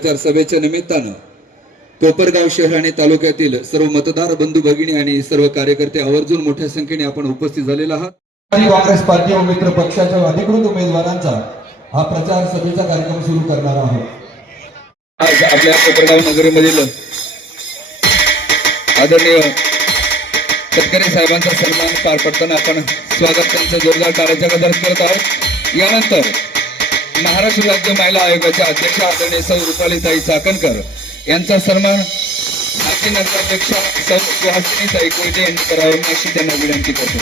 प्रचार सभेच्या निमित्तानं कोपरगाव शहर आणि तालुक्यातील सर्व मतदार बंधू भगिनी आणि सर्व कार्यकर्ते आवर्जून मोठ्या संख्येने आपण उपस्थित झालेला आहात. काँग्रेस पार्टी व मित्र पक्षाच्या अधिकृत उमेदवारांचा हा प्रचार सभेचा कार्यक्रम सुरू करणार आहोत. आज आपल्या कोपरगाव नगरीमधील आदरणीय तटकरे साहेबांचा सन्मान पार पडताना आपण स्वागत त्यांचं जोरदार गजरात करत आहोत. यानंतर महाराष्ट्र राज्य महिला आयोगाच्या अध्यक्ष आदरणीय सौ रुपालीताई चाकणकर यांचा सन्मान माजी नगराध्यक्ष सौ सुहासिनीताई कोयते यांनी करावं अशी त्यांना विनंती करतो.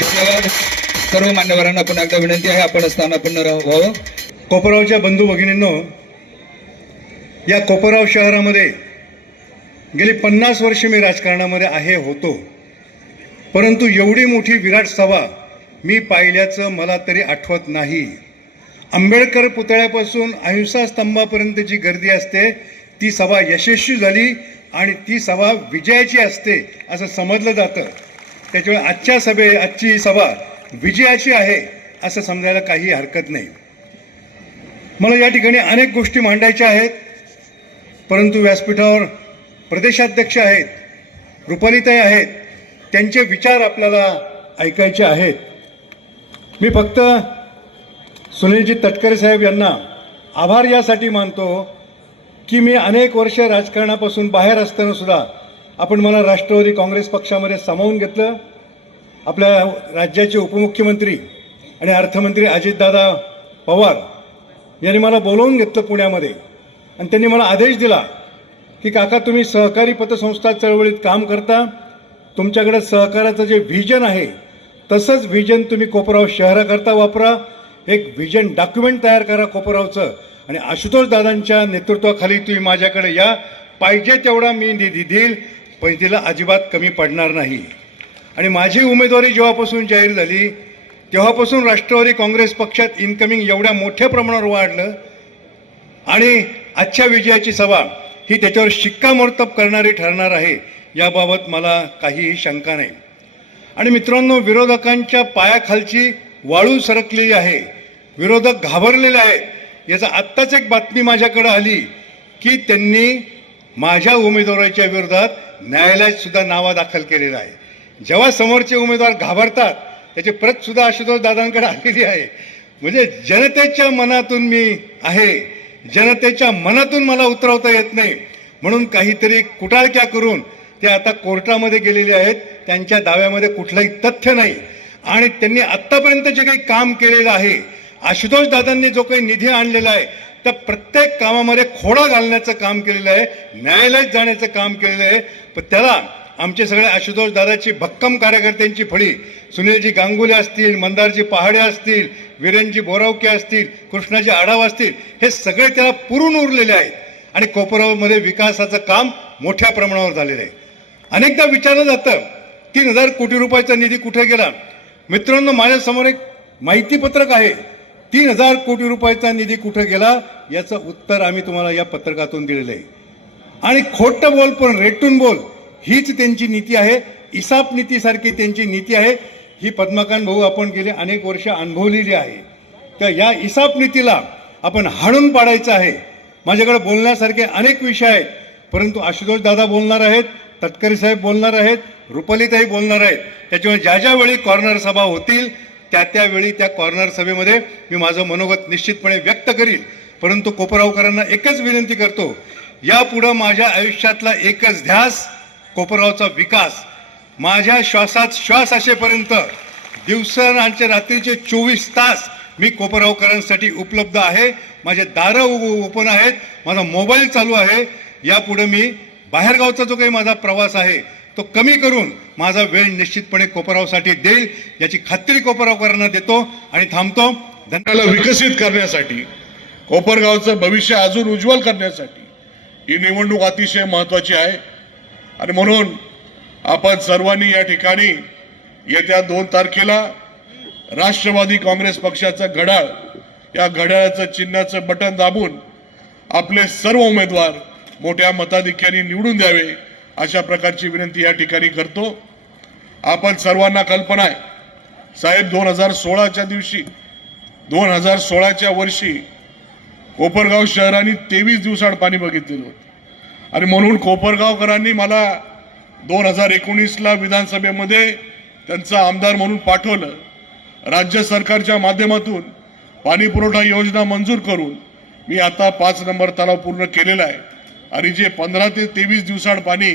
धन्यवाद. सर्व मान्यवरांना पुन्हा एकदा विनंती आहे आपण स्थानापन्न राहावं. कोपरावच्या बंधू भगिनींनो या कोपराव शहरामध्ये गेली पन्नास वर्ष मी राजकारणामध्ये आहे होतो. परंतु एवढी मोठी विराट सभा मी पाहिल्याचं मला तरी आठवत नाही. आंबेडकर पुतळ्यापासून अहिंसा स्तंभापर्यंत जी गर्दी असते ती सभा यशस्वी झाली आणि ती सभा विजयाची असते असं समजलं जातं. त्याच्यामुळे आजच्या सभे आजची ही सभा विजयाची आहे असं समजायला काही हरकत नाही. मला या ठिकाणी अनेक गोष्टी मांडायच्या आहेत. परंतु व्यासपीठावर प्रदेशाध्यक्ष आहेत रुपालीताई आहेत त्यांचे विचार आपल्याला ऐकायचे आहेत. मी फक्त सुनीलजी तटकरे साहेब यांना आभार यासाठी मानतो की मी अनेक वर्ष राजकारणापासून बाहेर असताना सुद्धा आपण मला राष्ट्रवादी काँग्रेस पक्षामध्ये सामावून घेतलं. आपल्या राज्याचे उपमुख्यमंत्री आणि अर्थमंत्री अजितदादा पवार यांनी मला बोलवून घेतलं पुण्यामध्ये. आणि त्यांनी मला आदेश दिला की काका तुम्ही सहकारी पतसंस्था चळवळीत काम करता. तुमच्याकडे सहकाराचं जे व्हिजन आहे तसंच व्हिजन तुम्ही कोपराव शहराकरता वापरा. एक व्हिजन डॉक्युमेंट तयार करा कोपरावचं. आणि आशुतोष दादांच्या नेतृत्वाखाली तुम्ही माझ्याकडे या. पाहिजे तेवढा मी निधी देईल. पण तिला अजिबात कमी पडणार नाही. आणि माझी उमेदवारी जेव्हापासून जाहीर झाली तेव्हापासून राष्ट्रवादी काँग्रेस पक्षात इन्कमिंग एवढ्या मोठ्या प्रमाणावर वाढलं आणि आजच्या विजयाची सभा ही त्याच्यावर शिक्कामोर्तब करणारी ठरणार आहे याबाबत मला काहीही शंका नाही. आणि मित्रांनो विरोधकांच्या पायाखालची वाळू सरकलेली आहे. विरोधक घाबरलेले आहेत. याचा आत्ताच एक बातमी माझ्याकडे आली की त्यांनी माझ्या उमेदवाराच्या विरोधात न्यायालयात सुद्धा नावा दाखल केलेला आहे. जेव्हा समोरचे उमेदवार घाबरतात त्याची प्रत सुद्धा आशुतोष दादांकडे आलेली आहे. म्हणजे जनतेच्या मनातून मी आहे. जनतेच्या मनातून मला उतरवता येत नाही. म्हणून काहीतरी कुटाळक्या करून ते आता कोर्टामध्ये गेलेले आहेत. त्यांच्या दाव्यामध्ये कुठलंही तथ्य नाही. आणि त्यांनी आत्तापर्यंत जे काही काम केलेलं आहे आशुतोष दादांनी जो काही निधी आणलेला आहे त्या प्रत्येक कामामध्ये खोडा घालण्याचं काम केलेलं आहे न्यायालयात जाण्याचं काम केलेलं आहे. पण त्याला आमचे सगळे आशुतोष दादाची भक्कम कार्यकर्त्यांची फळी सुनीलजी गांगुले असतील मंदारजी पहाडे असतील वीरेनजी बोरावके असतील कृष्णाजी आढाव असतील हे सगळे त्याला पुरून उरलेले आहेत. आणि कोपरावमध्ये विकासाचं काम मोठ्या प्रमाणावर झालेलं आहे. अनेकदा विचारलं जातं तीन हजार कोटी रुपयाचा निधी कुठे गेला? मित्रांनो माझ्यासमोर एक माहितीपत्रक आहे. तीन हजार कोटी रुपयाचा निधी कुठे गेला? याचं उत्तर आम्ही तुम्हाला या पत्रकातून दिलेलं आहे. आणि खोटं बोल पण रेटून बोल हीच त्यांची नीती आहे. इसाप नीतीसारखी त्यांची नीती आहे. ही पद्मकांत भाऊ आपण गेले अनेक वर्ष अनुभवलेली आहे. तर या इसाप नीतीला आपण हाणून पाडायचं आहे. माझ्याकडे बोलण्यासारखे अनेक विषय आहेत. परंतु आशुतोष दादा बोलणार आहेत तटकरे साहेब बोलणार आहेत रुपालीताई बोलणार आहेत. त्याच्यामुळे ज्या ज्या वेळी कॉर्नर सभा होतील त्या त्यावेळी त्या कॉर्नर सभेमध्ये मी माझं मनोगत निश्चितपणे व्यक्त करील. परंतु कोपरावकरांना एकच विनंती करतो यापुढं माझ्या आयुष्यातला एकच ध्यास कोपरावचा विकास माझ्या श्वासात श्वास असेपर्यंत दिवसाचे रात्रीचे चोवीस तास मी कोपरगावकरांसाठी उपलब्ध आहे. माझे दारं ओपन आहेत माझा मोबाईल चालू आहे. यापुढे मी बाहेरगावचा जो काही माझा प्रवास आहे तो कमी करून माझा वेळ निश्चितपणे कोपरावसाठी देईल याची खात्री कोपरावकरांना देतो आणि थांबतो. धन्यवाद. विकसित करण्यासाठी कोपरगावचं भविष्य अजून उज्ज्वल करण्यासाठी ही निवडणूक अतिशय महत्वाची आहे. आणि म्हणून आपण सर्वांनी या ठिकाणी येत्या दोन तारखेला राष्ट्रवादी काँग्रेस पक्षाचं घड्याळ या घड्याळाचं चिन्हाचं बटन दाबून आपले सर्व उमेदवार मोठ्या मताधिक्याने निवडून द्यावे अशा प्रकारची विनंती या ठिकाणी करतो. आपण सर्वांना कल्पना आहे साहेब दोन हजार सोळाच्या दिवशी दोन हजार सोळाच्या वर्षी कोपरगाव शहराने तेवीस दिवसाआड पाणी बघितलेलं होतं. आणि म्हणून कोपरगावकरांनी मला दोन हजार एकोणीसला विधानसभेमध्ये त्यांचा आमदार म्हणून पाठवलं. राज्य सरकारच्या माध्यमातून पाणी पुरवठा योजना मंजूर करून मी आता पाच नंबर तलाव पूर्ण केलेला आहे. आणि जे पंधरा ते तेवीस दिवसाड पाणी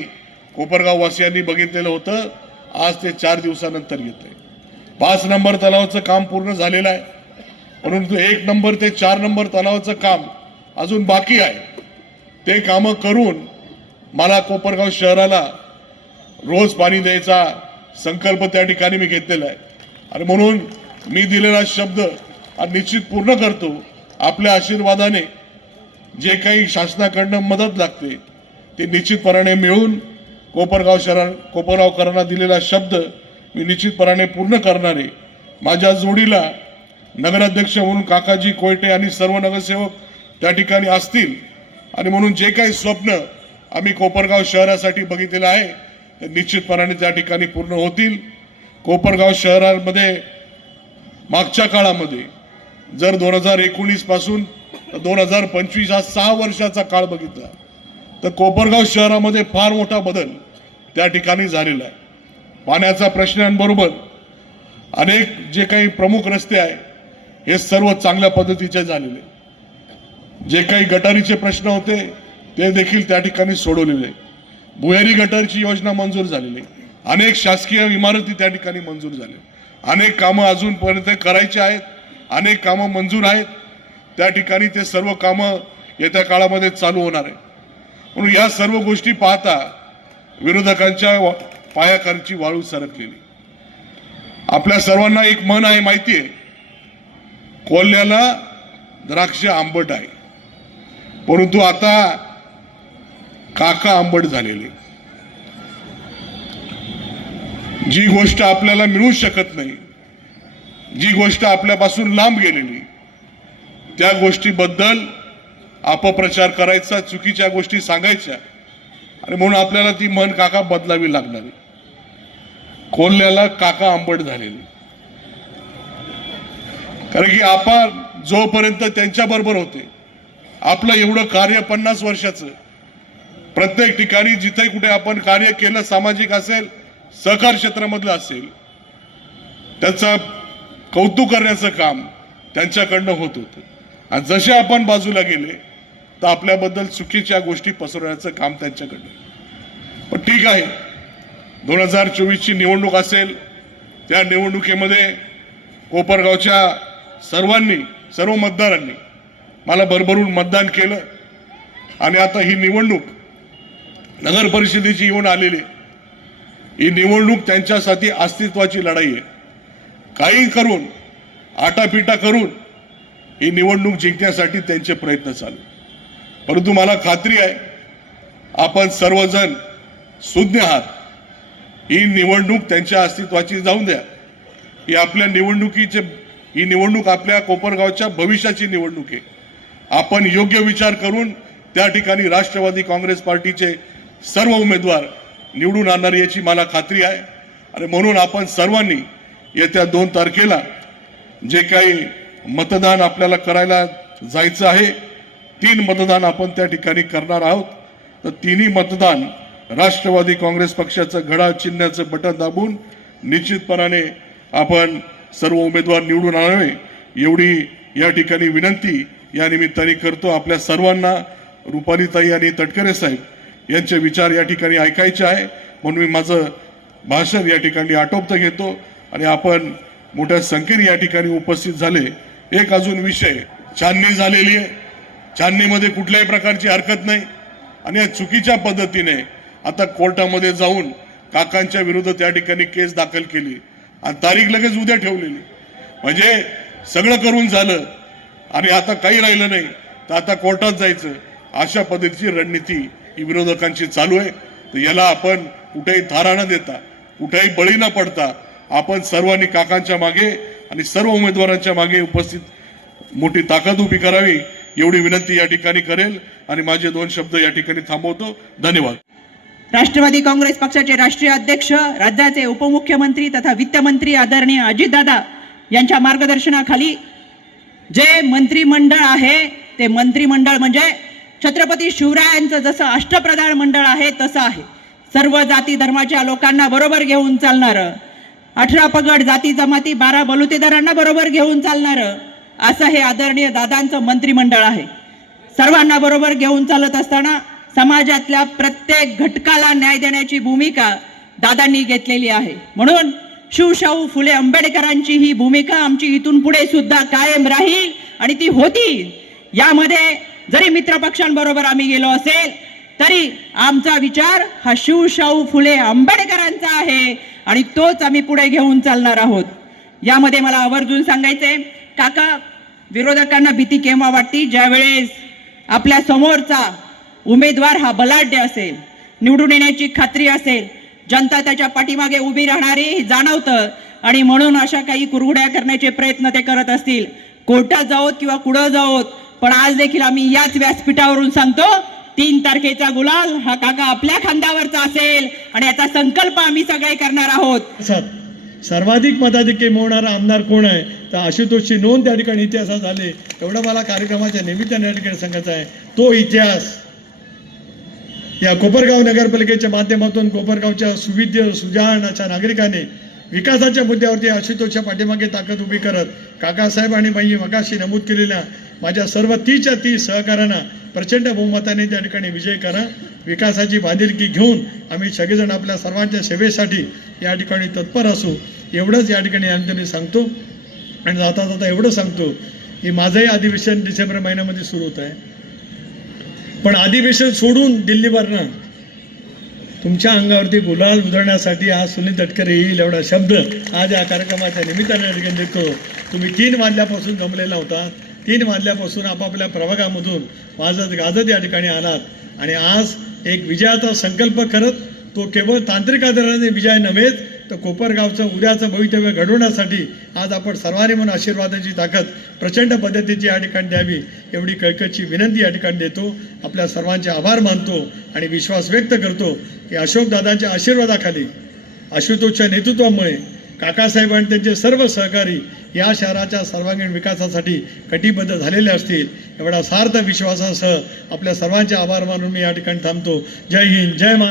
कोपरगाव वासियांनी बघितलेलं होतं आज ते चार दिवसानंतर येत आहे पाच नंबर तलावाचं काम पूर्ण झालेलं आहे. परंतु एक नंबर ते चार नंबर तलावाचं काम अजून बाकी आहे. ते कामं करून मला कोपरगाव शहराला रोज पाणी द्यायचा संकल्प त्या ठिकाणी मी घेतलेला आहे. आणि म्हणून मी दिलेला शब्द हा निश्चित पूर्ण करतो. आपल्या आशीर्वादाने जे काही शासनाकडनं मदत लागते ते निश्चितपणाने मिळून कोपरगाव शहरा कोपरगावकरांना दिलेला शब्द मी निश्चितपणाने पूर्ण करणारे. माझ्या जोडीला नगराध्यक्ष म्हणून काकाजी कोयटे आणि सर्व नगरसेवक त्या ठिकाणी असतील. आणि म्हणून जे काही स्वप्न आम्ही कोपरगाव शहरासाठी बघितलेलं आहे ते निश्चितपणाने त्या ठिकाणी पूर्ण होतील. कोपरगाव शहरामध्ये मागच्या काळामध्ये जर दोन हजार एकोणीसपासून दोन हजार पंचवीस हा सहा वर्षाचा काळ बघितला तर कोपरगाव शहरामध्ये फार मोठा बदल त्या ठिकाणी झालेला आहे. पाण्याचा प्रश्नांबरोबर अनेक जे काही प्रमुख रस्ते आहे हे सर्व चांगल्या पद्धतीचे झालेले जे काही गटारीचे प्रश्न होते ते देखील त्या ठिकाणी सोडवलेले. भुयारी गटारची योजना मंजूर झालेली. अनेक शासकीय इमारती त्या ठिकाणी मंजूर झाल्या अनेक कामं अजूनपर्यंत करायची आहेत अनेक कामं मंजूर आहेत. त्या ठिकाणी ते सर्व कामं येत्या काळामध्ये चालू होणार आहे म्हणून या सर्व गोष्टी पाहता विरोधकांच्या वा- पायाखालची वाळू सरकलेली. आपल्या सर्वांना एक मन आहे माहिती आहे. कोल्ह्याला द्राक्ष आंबट आहे. परंतु आता काका आंबट झालेले. जी गोष्ट आपल्याला मिळू शकत नाही जी गोष्ट आपल्यापासून लांब गेलेली त्या गोष्टीबद्दल अपप्रचार करायचा चुकीच्या गोष्टी सांगायच्या आणि म्हणून आपल्याला ती मन काका बदलावी लागणार कोल्ह्याला काका आंबट झालेली. कारण की आपण जोपर्यंत त्यांच्या बरोबर होते आपलं एवढं कार्य पन्नास वर्षाचं. प्रत्येक ठिकाणी जिथे कुठे आपण कार्य केलं सामाजिक असेल सहकार क्षेत्रामधलं असेल त्याचं कौतुक करण्याचं काम त्यांच्याकडनं होत होतं. आणि जसे आपण बाजूला गेले तर आपल्याबद्दल चुकीच्या गोष्टी पसरवण्याचं काम त्यांच्याकडनं पण ठीक आहे. दोन हजार चोवीसची निवडणूक असेल त्या निवडणुकीमध्ये कोपरगावच्या सर्वांनी सर्व मतदारांनी मला भरभरून मतदान केलं. आणि आता ही निवडणूक नगर परिषदेची येऊन आलेली आहे. ही निवडणूक त्यांच्यासाठी अस्तित्वाची लढाई आहे. काही करून आटापिटा करून ही निवडणूक जिंकण्यासाठी त्यांचे प्रयत्न चालू परंतु मला खात्री आहे आपण सर्वजण सुज्ञ आहात. ही निवडणूक त्यांच्या अस्तित्वाची जाऊन द्या. ही आपल्या निवडणुकीचे ही निवडणूक आपल्या कोपरगावच्या भविष्याची निवडणूक आहे. आपण योग्य विचार करून त्या ठिकाणी राष्ट्रवादी काँग्रेस पार्टीचे सर्व उमेदवार निवडून आणणार याची मला खात्री आहे. आणि म्हणून आपण सर्वांनी येत्या दोन तारखेला जे काही मतदान आपल्याला करायला जायचं आहे तीन मतदान आपण त्या ठिकाणी करणार आहोत. तर तिन्ही मतदान राष्ट्रवादी काँग्रेस पक्षाचं घडा चिन्हाचं बटन दाबून निश्चितपणाने आपण सर्व उमेदवार निवडून आणावे एवढी या ठिकाणी विनंती या निमित्ताने करतो आपल्या सर्वांना रुपालीताई आणि तटकरे साहेब यांचे विचार या ठिकाणी ऐकायचे आहे. म्हणून मी माझं भाषण या ठिकाणी आटोपतं घेतो आणि आपण मोठ्या संख्येने या ठिकाणी उपस्थित झाले. एक अजून विषय छाननी झालेली आहे. छाननीमध्ये कुठल्याही प्रकारची हरकत नाही. आणि या चुकीच्या पद्धतीने आता कोर्टामध्ये जाऊन काकांच्या विरुद्ध त्या ठिकाणी केस दाखल केली. आणि तारीख लगेच उद्या ठेवलेली. म्हणजे सगळं करून झालं. आणि आता काही राहिलं नाही तर आता कोर्टात जायचं. अशा पद्धतीची रणनीती ही विरोधकांची चालू आहे. तर याला आपण कुठेही थारा न देता कुठेही बळी न पडता आपण सर्वांनी काकांच्या मागे आणि सर्व उमेदवारांच्या मागे उपस्थित मोठी ताकद उभी करावी एवढी विनंती या ठिकाणी करेल. आणि माझे दोन शब्द या ठिकाणी थांबवतो. धन्यवाद. राष्ट्रवादी काँग्रेस पक्षाचे राष्ट्रीय अध्यक्ष राज्याचे उपमुख्यमंत्री तथा वित्तमंत्री आदरणीय अजितदादा यांच्या मार्गदर्शनाखाली जे मंत्रिमंडळ आहे ते मंत्रिमंडळ म्हणजे छत्रपती शिवरायांचं जसं अष्टप्रधान मंडळ आहे तसं आहे. सर्व जाती धर्माच्या लोकांना बरोबर घेऊन चालणारं. अठरा पगड जाती जमाती बारा बलुतेदारांना बरोबर घेऊन चालणारं. असं हे आदरणीय दादांचं मंत्रिमंडळ आहे. सर्वांना बरोबर घेऊन चालत असताना समाजातल्या प्रत्येक घटकाला न्याय देण्याची भूमिका दादांनी घेतलेली आहे. म्हणून शिवशाहू फुले आंबेडकरांची ही भूमिका आमची इथून पुढे सुद्धा कायम राहील आणि ती होती यामध्ये जरी मित्रपक्षांबरोबर आम्ही गेलो असेल तरी आमचा विचार हा शिवशाहू फुले आंबेडकरांचा आहे आणि तोच आम्ही पुढे घेऊन चालणार आहोत. यामध्ये मला आवर्जून सांगायचंय काका विरोधकांना भीती केव्हा वाटते? ज्यावेळेस आपल्या समोरचा उमेदवार हा बलाढ्य असेल निवडून येण्याची खात्री असेल जनता त्याच्या पाठीमागे उभी राहणारी जाणवतं. आणि म्हणून अशा काही कुरघुड्या करण्याचे प्रयत्न ते करत असतील. कोर्टात जाओत किंवा कुठं जाओत पण आज देखील आम्ही याच व्यासपीठावरून सांगतो तीन तारखेचा गुलाल हा काका आपल्या खांद्यावरचा असेल आणि याचा संकल्प आम्ही सगळे करणार आहोत. सर सर्वाधिक मताधिक्य मिळवणारा आमदार कोण आहे? तर आशुतोषची नोंद त्या ठिकाणी इतिहासात झाले. एवढं मला कार्यक्रमाच्या निमित्ताने या ठिकाणी सांगायचं आहे. तो इतिहास. या कोपरगाव नगरपालिकेच्या माध्यमातून कोपरगावच्या सुविद्य सुजाणाच्या नागरिकाने नागरिकांनी विकासाच्या मुद्द्यावरती आशुतोषच्या पाठीमागे ताकद उभी करत काकासाहेब आणि बाई मकाशी नमूद केलेल्या माझ्या सर्व तीच्या ती सहकाऱ्यांना प्रचंड बहुमताने त्या ठिकाणी विजय करा. विकासाची बांधिलकी घेऊन आम्ही सगळेजण आपल्या सर्वांच्या सेवेसाठी या ठिकाणी तत्पर असू. एवढंच या ठिकाणी अंतरी सांगतो. आणि जाता जाता एवढं सांगतो की माझंही अधिवेशन डिसेंबर महिन्यामध्ये सुरू होत आहे. पण अधिवेशन सोडून दिल्लीवरनं तुमच्या अंगावरती गुलाल उधळण्यासाठी आज सुनील तटकरे येईल एवढा शब्द आज या कार्यक्रमाच्या निमित्ताने ठिकाणी देतो. तुम्ही तीन वाजल्यापासून जमलेला होता. तीन वाजल्यापासून आपापल्या प्रभागामधून वाजत गाजत या ठिकाणी आलात. आणि आज एक विजयाचा संकल्प करत तो केवळ तांत्रिक आधाराने विजय नव्हेत तर कोपरगावचं उद्याचं भवितव्य घडवण्यासाठी आज आपण सर्वांनी म्हणून आशीर्वादाची ताकद प्रचंड पद्धतीची या ठिकाणी द्यावी एवढी कळकळची विनंती या ठिकाणी देतो. आपल्या सर्वांचे आभार मानतो आणि विश्वास व्यक्त करतो की अशोकदादांच्या आशीर्वादाखाली आशुतोषच्या नेतृत्वामुळे काकासाहेब आणि त्यांचे सर्व सहकारी या शहराच्या सर्वांगीण विकासासाठी कटिबद्ध झालेले असतील. एवढा सार्थ विश्वासासह आपल्या सर्वांचे आभार मानून मी या ठिकाणी थांबतो. जय हिंद जय मा